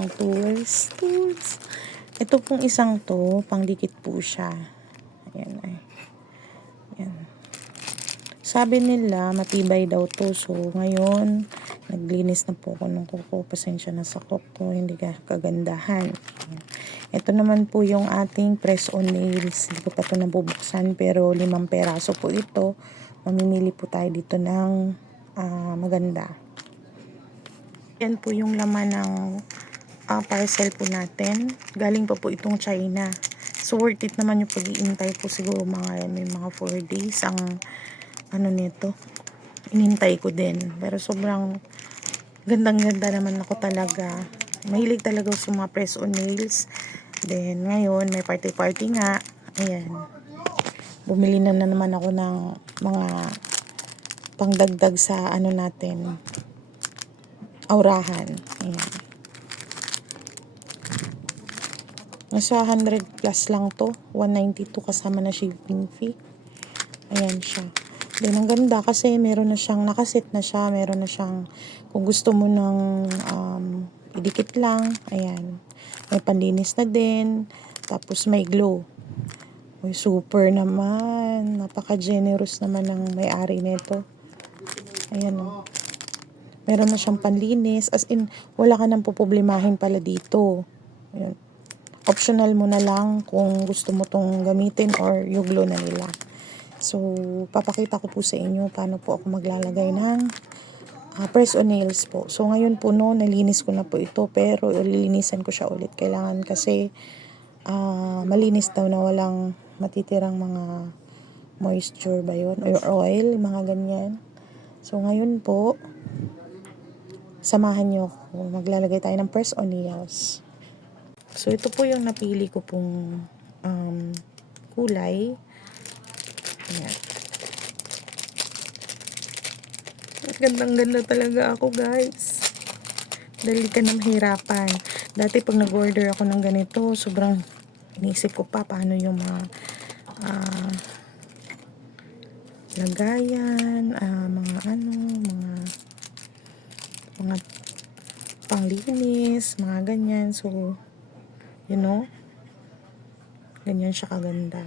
pang tools. Ito pong isang to, pangdikit po siya. Ayan ay. Ayan. Sabi nila, matibay daw to. So, ngayon, naglinis na po ako ng kuko. Pasensya na sa kuko, hindi ka kagandahan. Ito naman po yung ating press on nails. Hindi ko pa ito nabubuksan, pero 5 peraso po ito. Mamimili po tayo dito ng maganda. Yan po yung laman ng parcel po natin. Galing pa po itong China. So, worth it naman yung pag-iintay po. Siguro may mga 4 days ang nito. Inintay ko din. Pero sobrang gandang-ganda naman ako talaga. Mahilig talaga sa mga press on nails. Then, ngayon, may party-party nga. Ayan. Bumili na naman ako ng mga pangdagdag sa natin. Aurahan. Ayan. Nasa 100 plus lang to. 192 kasama na shipping fee. Ayan siya. Then, ang ganda kasi meron na siyang nakaset na siya. Meron na siyang, kung gusto mo ng idikit lang. Ayan. May panlinis na din. Tapos may glow. Uy, super naman. Napaka-generous naman ng may-ari nito. Ayan o. Meron na siyang panlinis. As in, wala ka nang puproblemahin pala dito. Ayan. Optional mo na lang kung gusto mo tong gamitin or yung glow na nila. So, papakita ko po sa inyo paano po ako maglalagay ng press on nails po. So, ngayon po nalinis ko na po ito pero lilinisan ko siya ulit. Kailangan kasi malinis daw na walang matitirang mga moisture ba yun? Or oil, mga ganyan. So, ngayon po, samahan nyo ako. Maglalagay tayo ng press on nails. So, ito po yung napili ko pong kulay. Ayan. Gandang-ganda talaga ako, guys. Dali ka na mahirapan. Dati pag nag-order ako ng ganito, sobrang inisip ko pa paano yung mga lagayan, mga panglinis, mga ganyan. So, ganyan siya kaganda.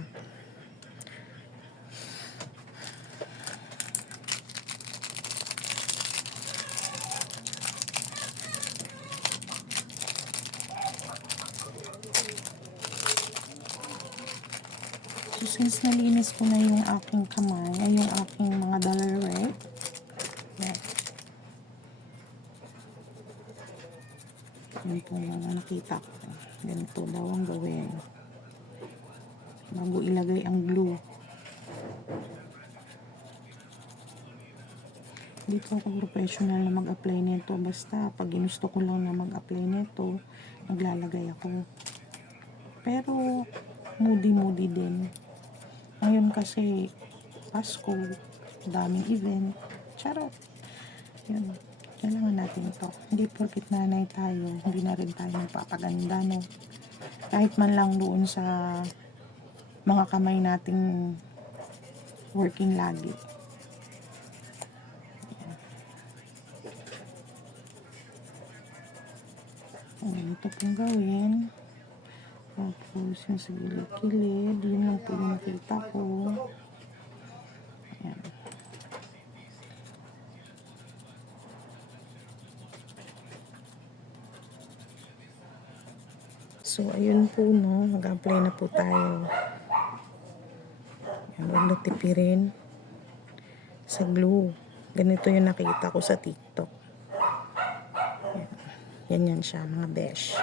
So, since nalinis ko na yung aking kamay, yung aking mga dollar yan po yung nakita ko. Ganito daw ang gawin. Bago ilagay ang glue. Hindi po ako professional na mag-apply nito. Basta pag ginusto ko lang na mag-apply nito, maglalagay ako. Pero, moody din. Ngayon kasi, Pasko, daming event. Charot. Yun. Kailangan natin ito. Hindi porkit nanay tayo, hindi na rin tayo magpapaganda, no? Kahit man lang doon sa mga kamay nating working lagi. Ito pong gawin. Tapos yung sa gilid-gilid, yun lang po yung nakita ko. Ayan. So, ayun po, mag-apply na po tayo. Ayan, huwag natipirin sa glue. Ganito yung nakita ko sa TikTok. Ayan. Yan siya, mga besh.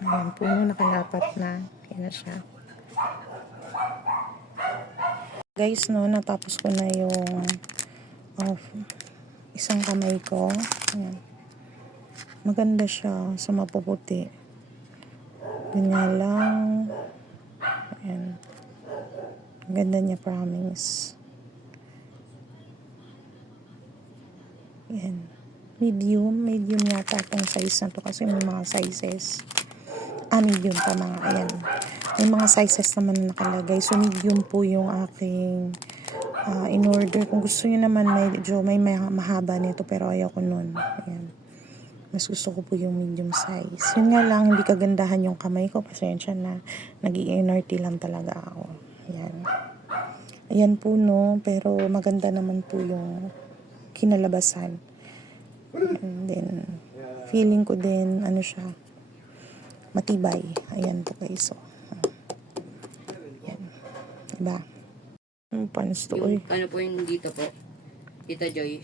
Ayan po, nakalapat na. Ayan na siya. Guys, natapos ko na yung isang kamay ko. Ayan. Maganda siya sa mapuputi. Yun nga lang. Ayan. Ang ganda niya, promise. Ayan. Medium yata itong size na to kasi may mga sizes. Medium pa mga, ayan. May mga sizes naman na nakalagay. So, medium po yung aking in order. Kung gusto niyo naman medyo may mahaba nito pero ayaw ko nun. Ayan. Mas gusto ko po yung medium size. Yun nga lang, hindi kagandahan yung kamay ko. Pasensya na. Nag-i-NRT lang talaga ako. Ayan. Ayan po no. Pero maganda naman po yung kinalabasan. And then, feeling ko din, ano siya, matibay. Ayan po guys. So, ayan. Diba? Ang pants to, Yung ano po yung dito po, Tita Joy.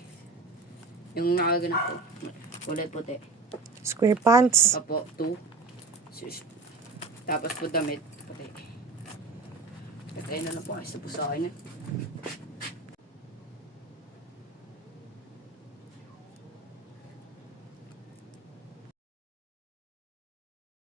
Yung nakaganap po, kulay puti. Square pants. Saka po, 2. Tapos po damit, puti. Patay na lang po kasi po sa akin.